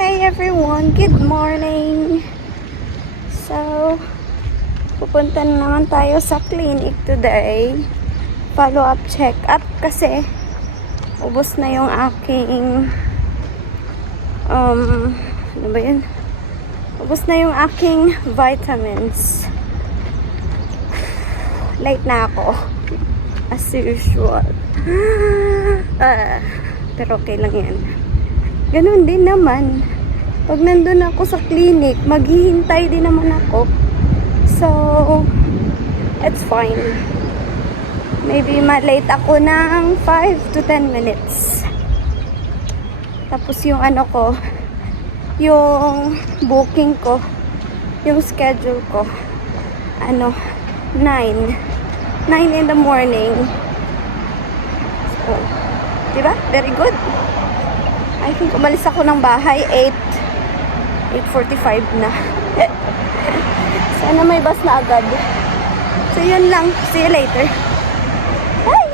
Hey everyone, good morning. So, pupunta na naman tayo sa clinic today. Follow-up check-up kasi ubos na yung aking ano ba yun? Ubos na yung aking vitamins. Late na ako as usual. Pero okay lang yan. Ganun din naman. Pag nandun ako sa clinic, maghihintay din naman ako. So, it's fine. Maybe ma-late ako ng 5 to 10 minutes. Tapos yung ano ko, yung booking ko, yung schedule ko, 9 in the morning. So, diba? Very good. I think umalis ako ng bahay 8:45 na. Sana may bus na agad. So yun lang. See you later. Bye!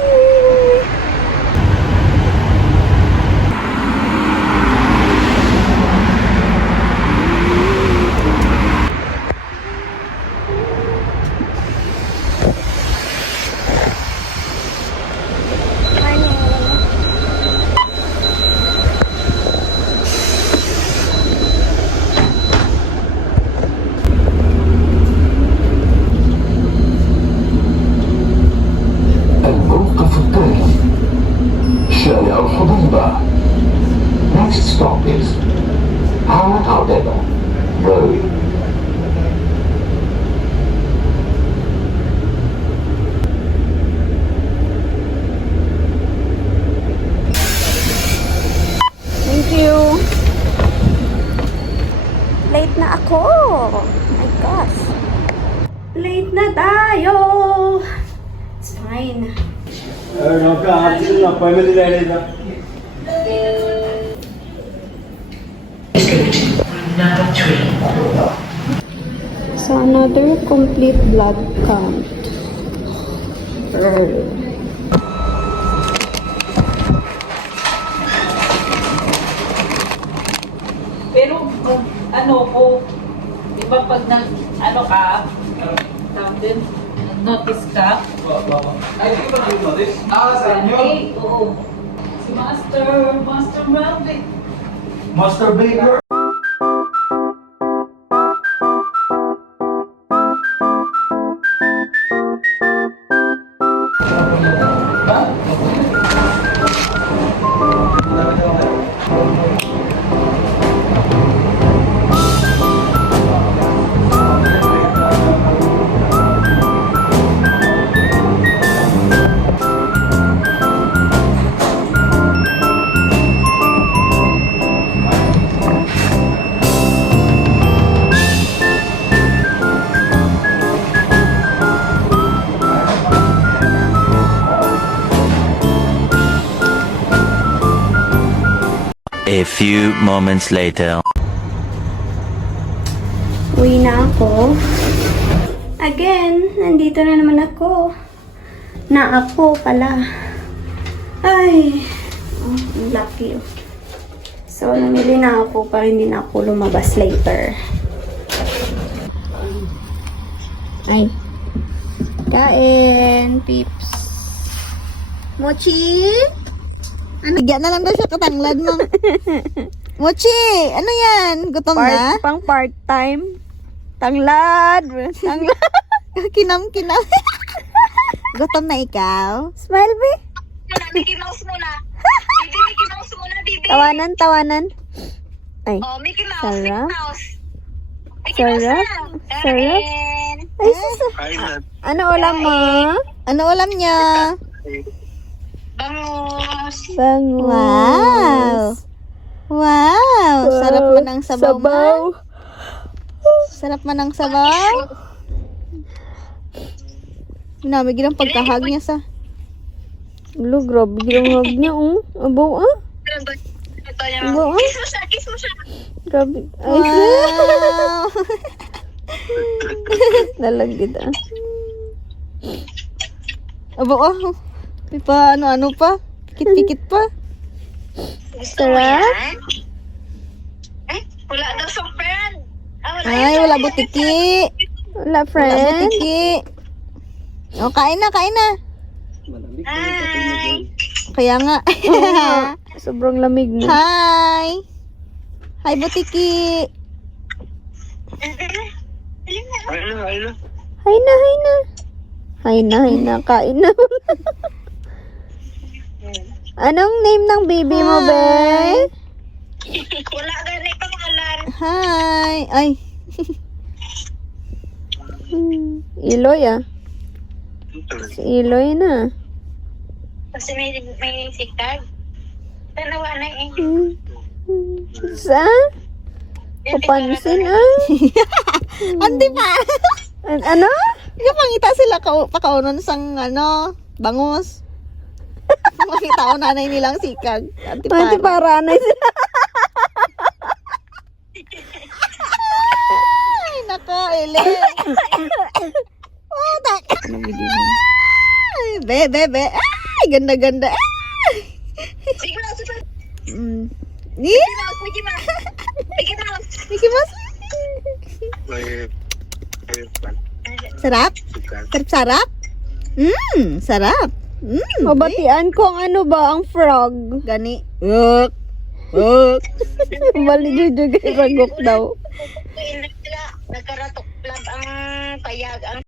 Next stop is Howard Hardeba Road. Thank you. Late na ako. Oh my gosh. Late na tayo. It's fine. Number 3. So another complete blood count. Pero di ba pag notice ka? Ay, hindi ko na-notice. Sa inyo? Oo. Si Master Melvin. Master Baker. A few moments later. Uwi na ako. Again, nandito na naman ako. Na ako pala. Ay, lucky. So, namili na ako para hindi na ako lumabas later. Ay. Kain, peeps. Mochi? Bigyan na lang daw siya katanglad mo. Mochi! Ano yan? Gutom na? Pang part-time. Tanglad. Tanglad. Kinam-kinam. Gutom na ikaw? Smile, be. Mickey Mouse muna. Bibi, Mickey Mouse muna, Bibi. Tawanan. Ay, Oh, Mickey Mouse, Mickey sarap. Mouse. Mickey Mouse Sarap. na. Sarap. And... Ay, ano ulam mo? Ano ulam niya? Bangus. Bangus. Wow! Sarap man ang sabaw mo. Sarap man ang sabaw. Namigil ang pagkahag niya sa... Ulo, grabe ginang hag niya, oh. Abaw, ah. Ito niya. Aba, ah. Kiss mo siya. Grabe. Ay, Wow! nalagid, ah. Aba, oh. May pa, ano pa? Pikit-pikit pa. Gusto mo Sarap? yan? Eh? Ay, wala butiki. Wala, Wala friend. butiki. O, kain na, kain na. Hi. Kaya nga. Sobrang lamig na. Hi. Hi, butiki. Hay na. Hay na. Kain na. Anong name ng baby mo, be? Wala gani pangalan. Hi. Ay. Iloy, ah. Si Iloy na. Kasi may sikag. Tanawa na eh. Sa? Kapansin, ah. Andi pa. Ano? Pangita sila pakaunon sang bangus. Makita ko nanay nilang sikag. Pati Antipara. paranay sila. Ay, nako, Ele. Oh, tak. Ay, be. Ay, ganda. Ay. Sige na, sige. Ni? Mickey Mouse. Mickey Mouse. Mickey Mouse. Sarap? Sarap? Sarap. Mabatian ko ang ano ba, ang frog. Gani. Bali jujug ragok daw. Nagkaratok lang ang payag. Ang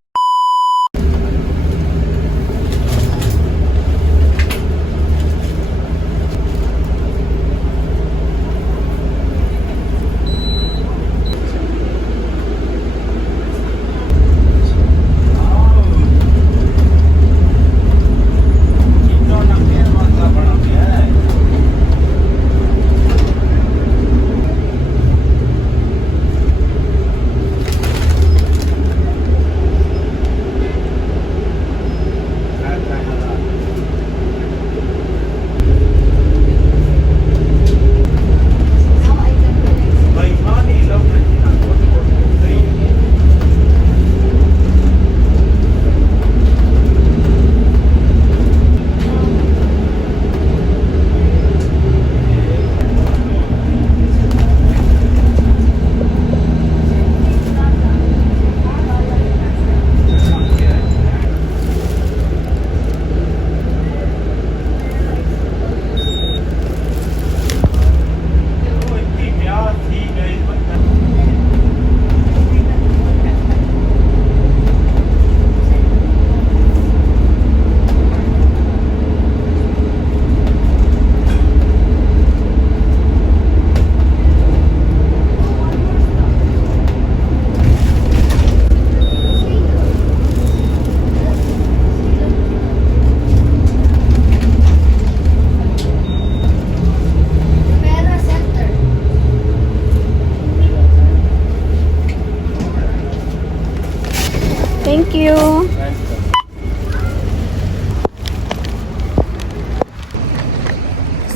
Thank you.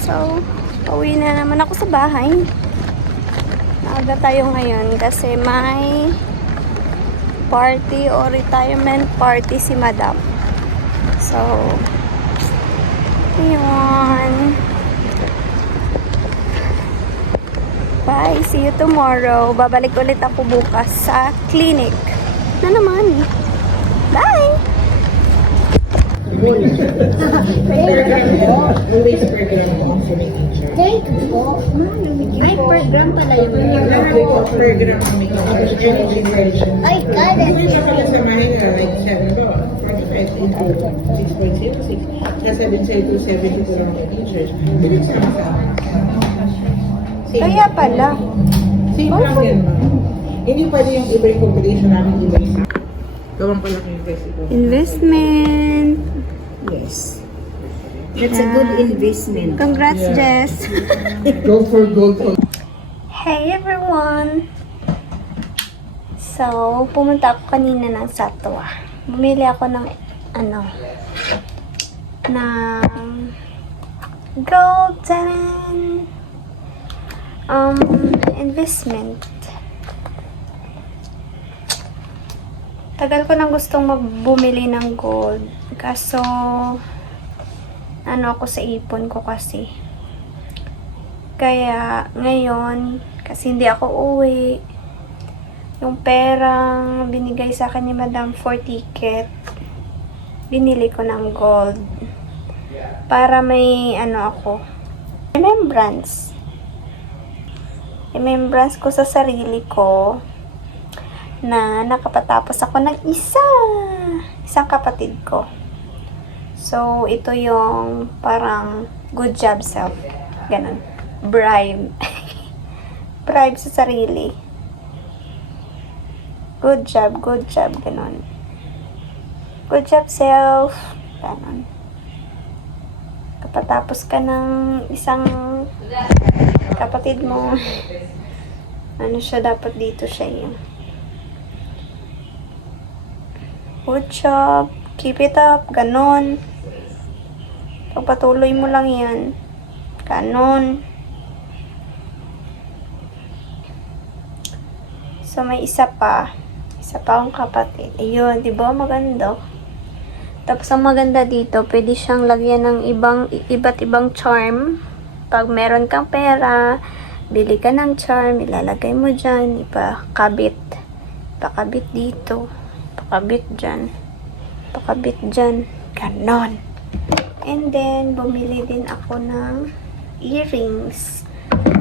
So, pauwi na naman ako sa bahay. Maaga tayo ngayon kasi may party o retirement party si Madam. So, ayun. Bye. See you tomorrow. Babalik ulit ako bukas sa clinic. Na naman. Bye! Thank you po. Ay, per gram pala yun. Per gram kami. Ay, got it. Kasamahin na like 7 ba? 45 into 6.06. Kasi din sa ito 72 lang meters. Hindi sama-sama. Kaya pala. Same lang yan, ma'am. Hindi pwede yung iba yung compilation namin iba isa. Gawang pala yung investment. Investment. Yes. That's a good investment. Congrats, Jess. Go for gold. Hey everyone! So, pumunta ako kanina ng Satwa. Bumili ako ng gold tanan investment. Tagal ko nang gustong bumili ng gold. Kaso, ako sa ipon ko kasi. Kaya, ngayon, kasi hindi ako uwi, yung perang binigay sa akin ni Madam for ticket, binili ko ng gold. Para may ako, remembrance. Remembrance ko sa sarili ko na nakapatapos ako ng isang kapatid ko. So, ito yung parang good job self. Ganon. Bribe. Bribe sa sarili. Good job, ganon. Good job self. Ganon. Kapatapos ka ng isang kapatid mo, siya, dapat dito siya yung good job, keep it up, ganon. Pagpatuloy mo lang yan, ganon. So, may isa pa akong kapatid. Ayun, di ba maganda? Tapos, ang maganda dito, pwede siyang lagyan ng iba't ibang charm. Pag meron kang pera, bili ka ng charm, ilalagay mo dyan, pakabit dito, pakabit dyan, ganon. And then, bumili din ako ng earrings.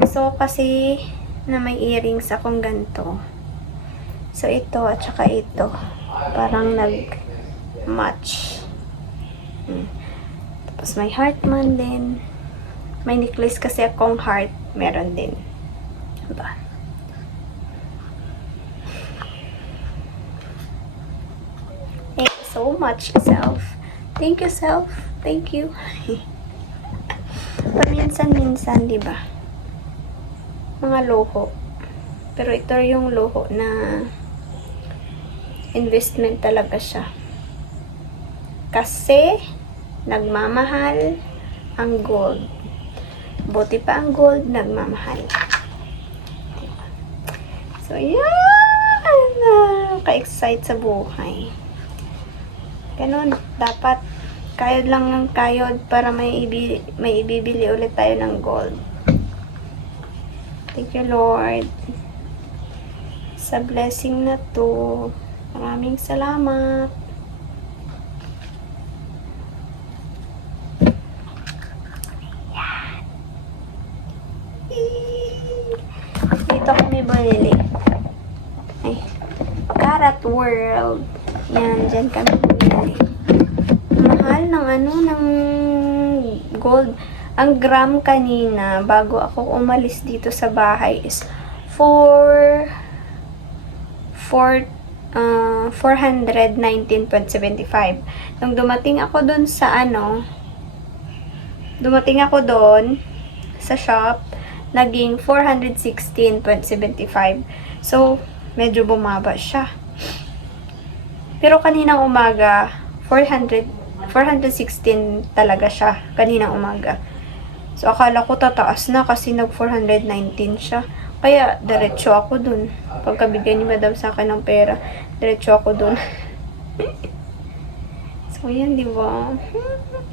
So, kasi na may earrings akong ganito. So, ito at saka ito, parang nag-match. Tapos, may heart man din. May necklace kasi akong heart, meron din. Diba? Thank you so much, self. Thank you, self. Thank you. Paminsan-minsan, diba? Mga loho. Pero ito yung loho na investment talaga siya. Kasi, nagmamahal ang gold. Buti pa ang gold, nagmamahal. So, yan! Ka-excite sa buhay. Ganun, dapat kayod lang ng kayod para may ibibili ulit tayo ng gold. Thank you, Lord. Sa blessing na to. Maraming salamat. Dito kami bumili. Ay, Karat World. Yan, dyan kami bumili. Mahal ng gold. Ang gram kanina, bago ako umalis dito sa bahay, is 419.75. Nung dumating ako doon sa sa shop, naging 416.75. So, medyo bumaba siya. Pero kaninang umaga, 416 talaga siya. Kaninang umaga. So, akala ko tataas na kasi nag-419 siya. Kaya, diretso ako dun. Pagkabigay ni Madam sa akin ng pera, diretso ako dun. So, yan, di ba?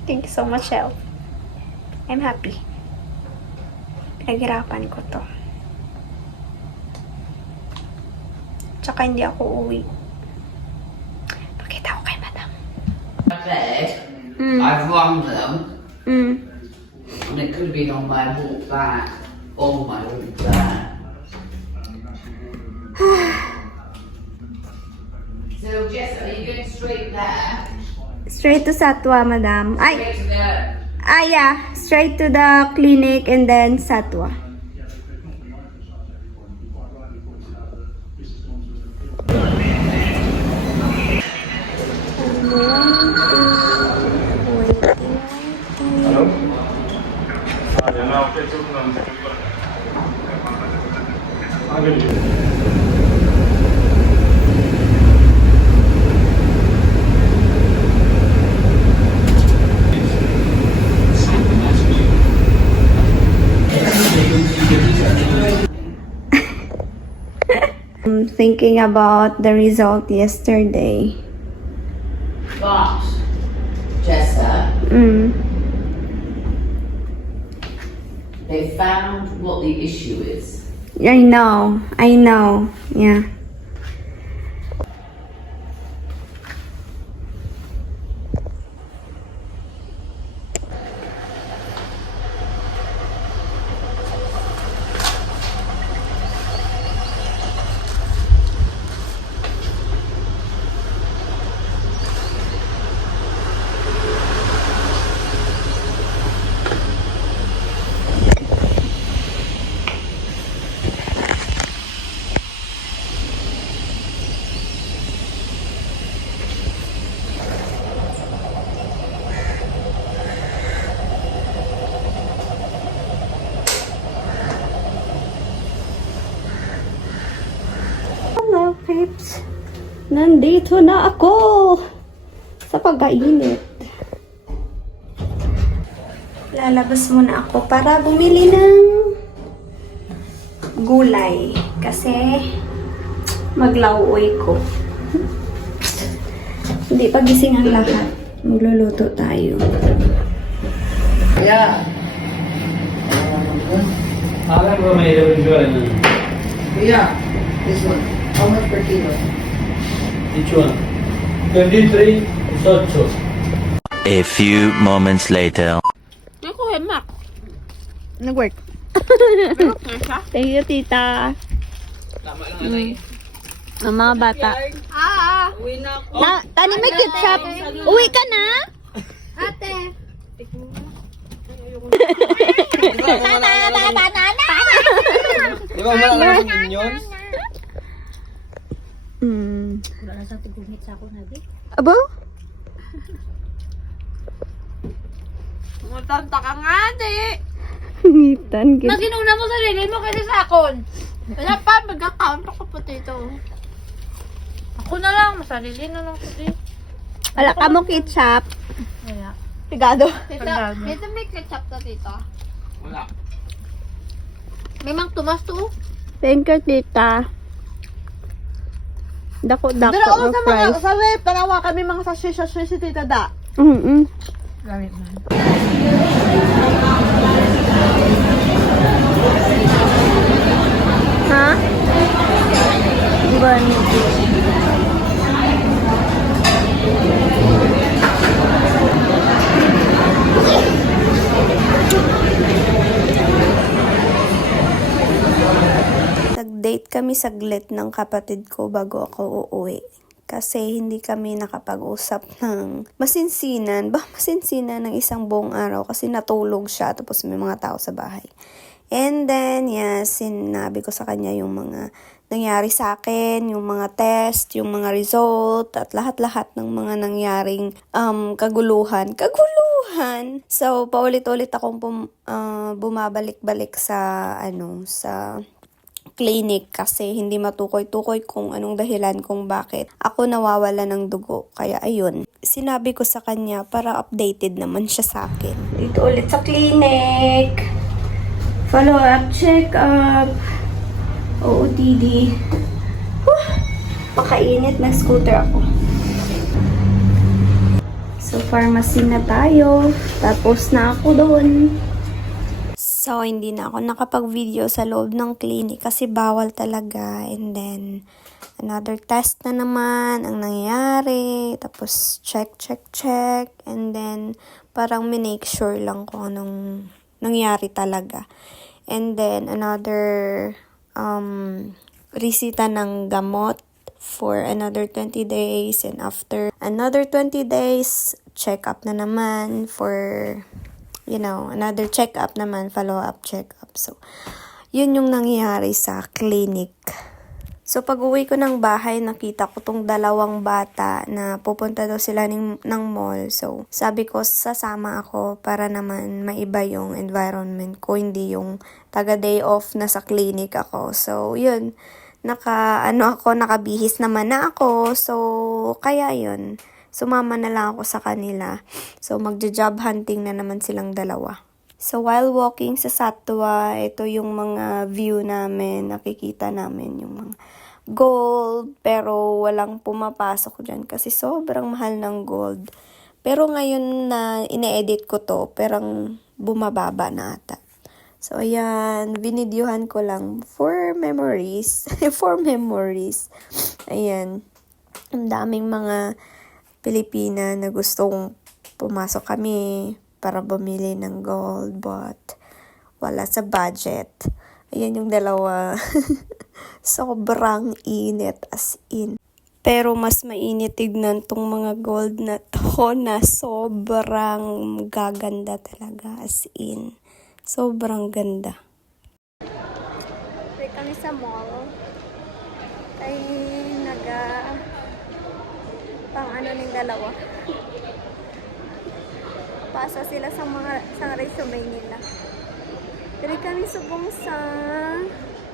Thank you so much, Elle. I'm happy. Pinaghirapan ko to. Tsaka hindi ako uwi. Pakita ko kay Madam. Bed. I've rung them, and it could have been on my walk back or my walk back. So, Jess, are you going straight there? Straight to Satwa, Madam. Ay! Straight to there. Yeah. Straight to the clinic and then Satwa. I'm thinking about the result yesterday. But, Jessa, they found what the issue is. I know. Yeah. Pips, nandito na ako sa pag-ainit. Lalabas muna ako para bumili ng gulay kasi maglauoy ko. Hindi pa gising ang lahat. Magluluto tayo. Yeah. Alam mo may ilawin na. Yeah. This one. How much per kilo? Which one? 23, 18. A few moments later. Nag-work. Thank you, tita. Tama lang alay. Ang mga bata. Tani may ketchup. Uwi ka na? Ate. Di ba wala lang sa minions? Wala na sa tigumit sa ako na di. Abo? Matanta ka nga, di. Ngitan. Naginuna mo sarili mo kasi sa akon. Wala pa, mag-account ako po dito. Ako na lang, masarili na lang kasi. Wala ka mo ketchup. Wala. Pigado. Dito may ketchup na dito. Wala. May mang tumas to. Thank you, tita. Dako Pero ako ang sa mga, fries. sa web, tanawa kami mga sachet si Tita Da. Gamit man. Ha? Diba? Nag-date kami saglit ng kapatid ko bago ako uuwi. Kasi hindi kami nakapag-usap ng masinsinan ng isang buong araw kasi natulog siya tapos may mga tao sa bahay. And then, sinabi ko sa kanya yung mga nangyari sa akin, yung mga test, yung mga result, at lahat-lahat ng mga nangyaring kaguluhan. So, paulit-ulit akong bumabalik-balik sa clinic kasi hindi matukoy-tukoy kung anong dahilan kung bakit ako nawawala ng dugo. Kaya ayun, sinabi ko sa kanya para updated naman siya sa akin. Dito ulit sa clinic. Follow up, check up. OOTD. Pakainit, nag-scooter ako. So, pharmacy na tayo. Tapos na ako doon. So, hindi na ako nakapag-video sa loob ng clinic kasi bawal talaga. And then, another test na naman ang nangyari. Tapos, check. And then, parang minake sure lang kung anong nangyari talaga. And then, another resita ng gamot for another 20 days. And after another 20 days, check up na naman for another check-up naman, follow-up check-up. So, yun yung nangyari sa clinic. So, pag uwi ko ng bahay, nakita ko tong dalawang bata na pupunta daw sila ng mall. So, sabi ko, sasama ako para naman maiba yung environment ko, hindi yung taga-day off na sa clinic ako. So, yun. Nakabihis naman na ako. So, kaya yun. Sumama na lang ako sa kanila. So, magja-job hunting na naman silang dalawa. So, while walking sa Satwa, ito yung mga view namin. Nakikita namin yung mga gold. Pero walang pumapasok dyan kasi sobrang mahal ng gold. Pero ngayon na ine-edit ko to, perang bumababa na ata. So, ayan. Binidyohan ko lang for memories. For memories. Ayan. Ang daming mga Pilipina na gustong pumasok kami para bumili ng gold but wala sa budget. Ayan yung dalawa. Sobrang init as in. Pero mas mainit tignan tong mga gold na to na sobrang gaganda talaga as in. Sobrang ganda. Break kami sa mall. Ay ng dalawa. Pasa sila sa resume nila. Pero kami subong sa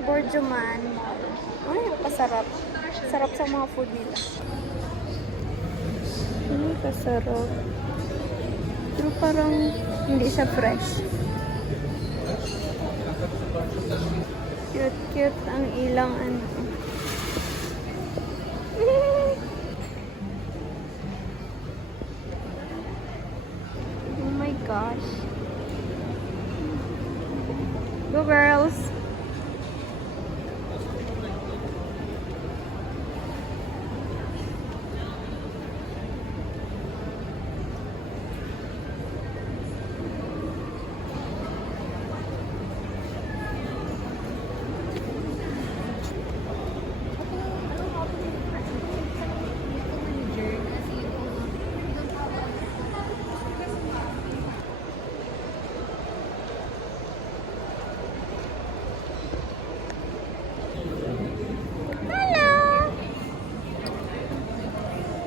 Borjoman Mall. Ay, kasarap. Sarap sa mga food nila. Kasarap. Pero parang hindi siya fresh. Cute ang ilang ano. Oh my gosh. Go girls.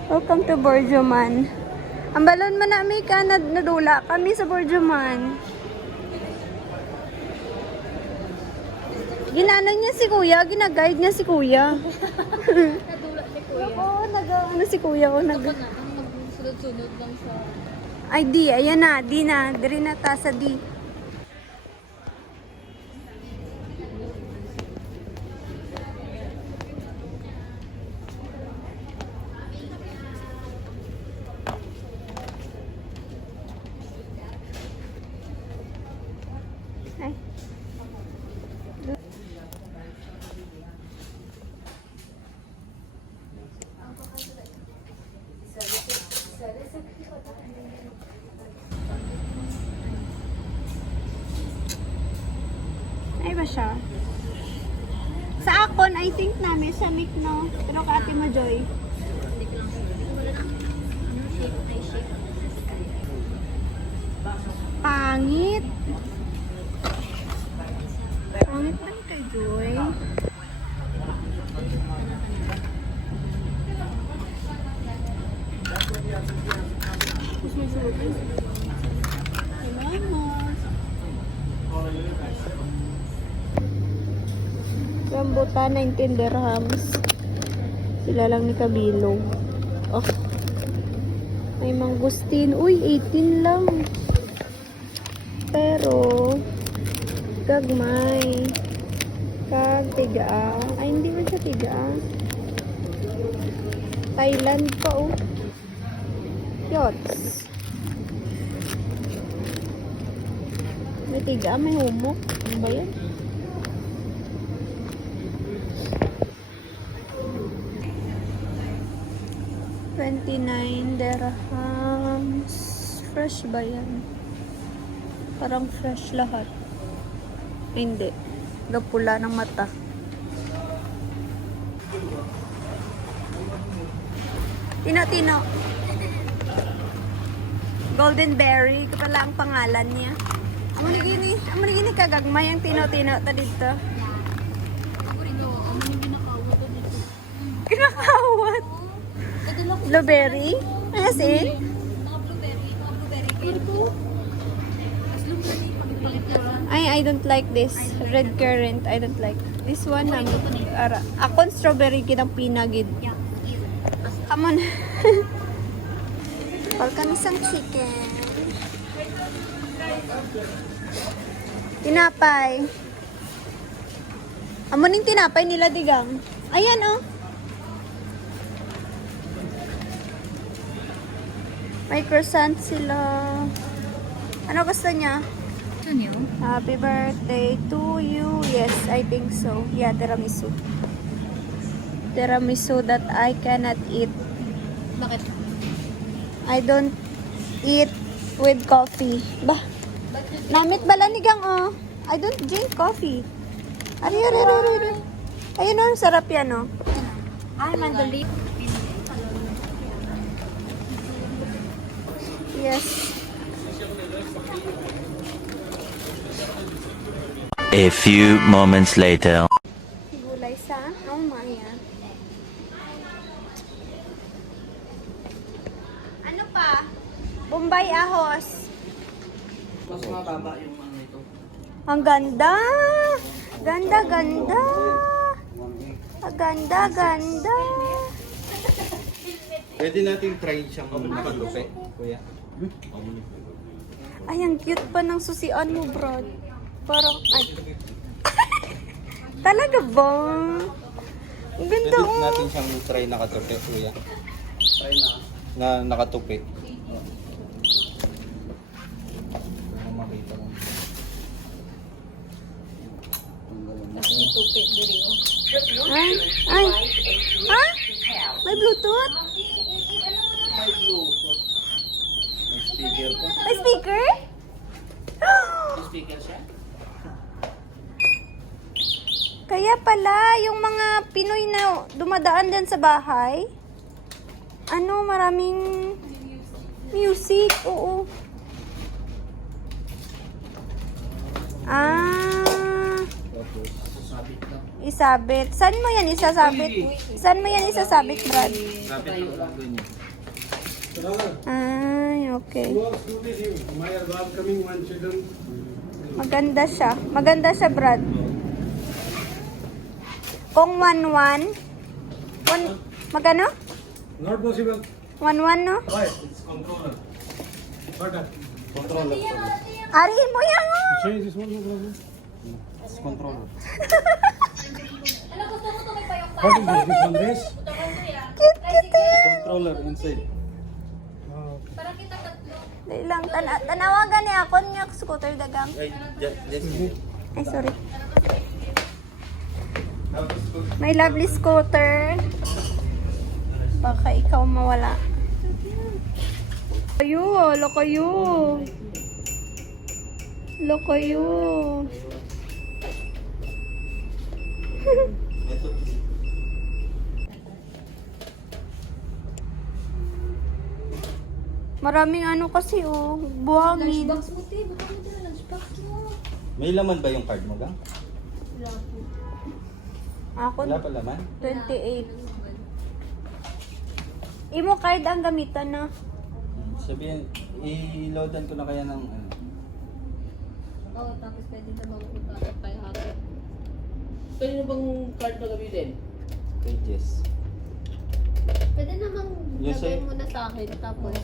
Welcome to Borjoman. Ang balon man namin ka, nadula kami sa Borjoman. Ginano niya si kuya, ginaguide niya si kuya. Nadula si kuya. Oo, ano si kuya ko, Sunod-sunod lang sa... Ay di, ayan na, di na, diri na ta sa di. Ay. Ay ba siya? Sa akon, I think namin sa Mic, no? Pero ka ate mo, Joy. Pangit. Pangit ba ni kay Joy? Rambutan, 19 dirhams. Sila lang ni Kabilong. Oh. May mangustin. Uy, 18 lang. Pero, gagmay. Kag tiga. Ay, hindi man siya tiga. Thailand pa, oh. Yots. May tiga, may humok. Ano ba yan? $29 dirhams. Fresh ba yan? Parang fresh lahat. Hindi. Gapula ng mata. Tino. Golden berry. Ito pala ang pangalan niya. Amo ni gini kagagmay ang tino ta dito. Kinakawat. Blueberry? As in? I don't like this. Red currant. I don't like. This one, akon strawberry kitang pinagid. Come on. Palkan isang chicken. Tinapay. Amuning tinapay nila, digang. Ayan, oh. May croissant sila. Ano gusto niya? Happy birthday to you. Yes, I think so. Yeah, tiramisu. Tiramisu that I cannot eat. Bakit? I don't eat with coffee. Bah. Namit bala ni gang, oh. I don't drink coffee. Ari. Ayun, oh. Sarap yan, oh. Ay, mandali. Yes. A few moments later. Gulay sa Almaya. Ano pa? Bombay ahos. Mas mababa yung ano ito. Ang ganda! Ganda, ganda. Ganda, ganda. Pwede natin try siyang nakatupi, kuya. Ay, ang cute pa ng susian mo, bro. Parang, ay. Talaga ba? Ang ganda, Pwede oh. natin siyang try nakatupi, kuya. Try na nakatupi. Para makita mo. Ay, ay. Ha? May Bluetooth? May speaker pa. May speaker? Speaker siya? Kaya pala, yung mga Pinoy na dumadaan dyan sa bahay, maraming music, oo. Isabit. Saan mo yan isasabit? Saan mo yan isasabit, Brad? Lapit lang ganyan. Ay, okay. Maganda siya. Maganda siya, Brad. Kung 1-1. Magano? Not possible. 1-1, no? Why? It's controller. Controller. Arihin mo yan, oh! Change this one, no problem. It's controller. What is this? This one, this? Cute, cute. Controller inside. Dali lang. Tanawagan niya ako niya scooter dagang. Ay, just minute. Ay, sorry. May lovely scooter. Baka ikaw mawala. Kayo, lo kayo. Lo kayo. Ito. Maraming kasi, buhangin. May laman ba yung card mo, gang? Ako, Wala pa laman? 28. Imo card ang gamitan na. Sabihin, i-loadan ko na kaya ng ano. Oo, tapos pwede na mag-upa tayo hapon. Pwede na bang card na gamitin? Pages. Pwede namang Yes, gawin sir. mo na sa akin, tapos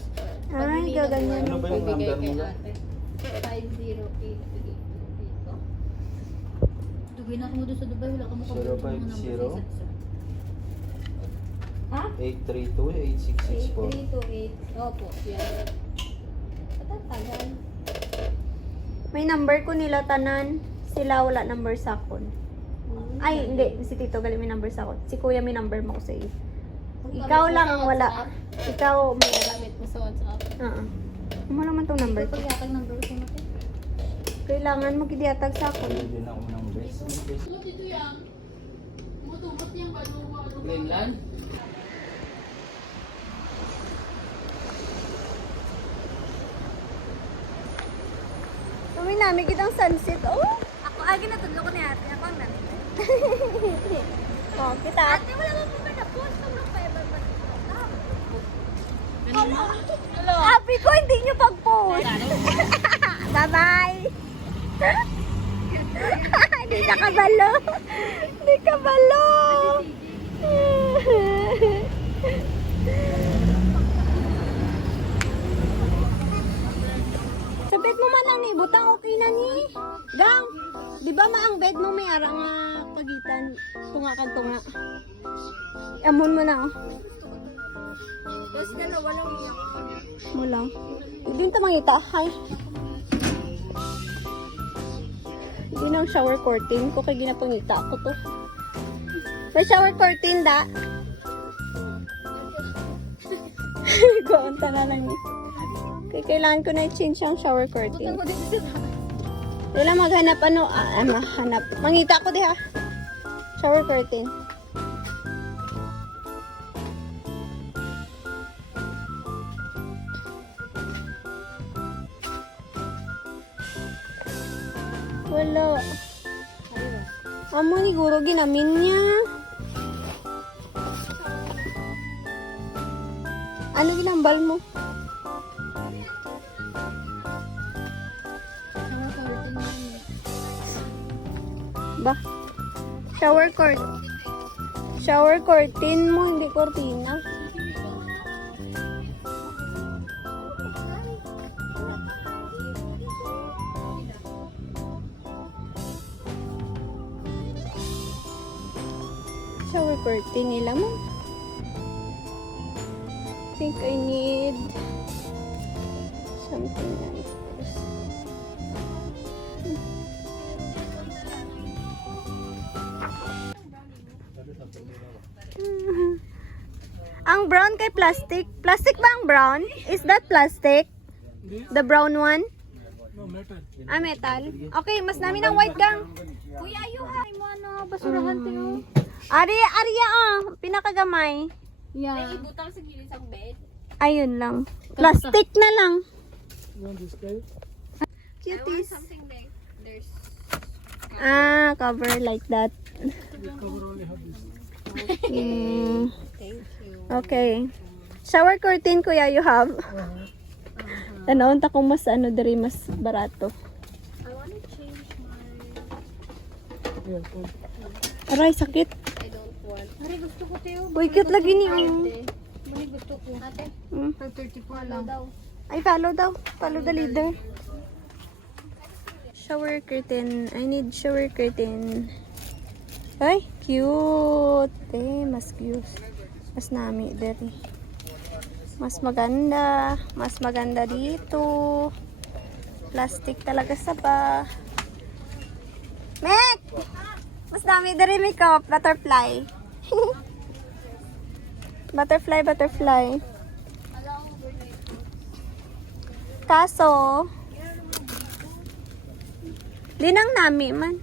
Ay, gaganyan. Ano ba yung bibigay number kay mo? ate. 508 dito. Dugay na ako mo doon sa Dubai, wala ka mo 050. Ha? 832-8664. 8328. Opo, yan. Patatagal. May number ko nila tanan. Sila wala number sa akon. Ay, hindi. Si Tito gali may number sa akon. Si Kuya may number mo ko sa iyo. Ikaw lang ang wala. Ikaw may Gamit mo sa WhatsApp. Mo naman tong number ko. Pag yatag number ko natin. Kailangan mo gidiatag sa akon. Pwede na ako ng best. Greenland? Kami namin kitang sunset. Oh! Ako, ginatudlo ko ni ate. Ako ang namin. Oh, kita. Ate, wala mo pa na post. Sobrang fiber pa. Happy ko, hindi nyo pag-post. Bye-bye. Hindi ka kabalo. Hindi ka balo. Sa bed mo man lang ni, butang okay na ni. Gang, di ba ang bed mo may ara nga pagitan, tunga kan tunga. Amon mo na, oh. Tapos dalawa lang iyak. Mo lang. Doon ta mangita, hay. Hindi na ang shower curtain ko, kaya ginapangita ako to. May shower curtain, da? Guwanta na lang yun. Kaya kailangan ko na i-change ang shower curtain. Wala maghanap mahanap. Mangita ko diha. Shower curtain. Wala. Amo ni guro ginamin niya. Ano ginambal mo? Ba? Shower curtain mo, hindi cortina. Shower curtain nila mo. I think I need something like this. Ang brown kay plastic. Plastic ba ang brown? Is that plastic? The brown one? No, metal. Ah, metal. Okay, mas namin ang white gang. Kuya, ayuhay mo ano, basurahan tayo. Arya pinakagamay. Yeah. Ibutang sa gilid sa bed. Ayun lang. Plastic na lang. You want this guy? Cuties. Something like there's Cover like that. Cover only have this. Mm. Okay. Shower curtain, kuya, you have? Tanawon ta kung mas diri mas barato. I wanna change my Yeah, cool. Aray, sakit. I don't want. Mari gusto ko tayo. Uy, cute lagi ni. Mari gusto ko. Ate, Mm. 34 lang daw. Ay, follow daw. Follow the leader. Shower curtain. I need shower curtain. Ay, cute. Mas cute. Mas nami diri. Mas maganda. Mas maganda dito. Plastic talaga sa ba. Mek! Mas dami diri makeup. Butterfly. Butterfly. Kaso, linang nami man.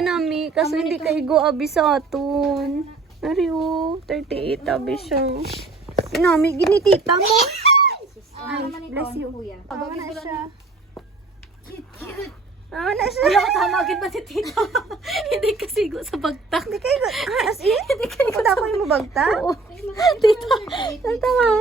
Nami, kaso hindi kahigo abi sa aton. Ariyo, 38 abi siya. Nami, ginitita mo. Ay, bless you. Mama na siya. Mama na siya. Tamagin ba si tita? Hindi kasigo sa bagtak. Hindi kayo, as in? Hindi kayo. Ako yung mabagta? Oo. Tita. Tama.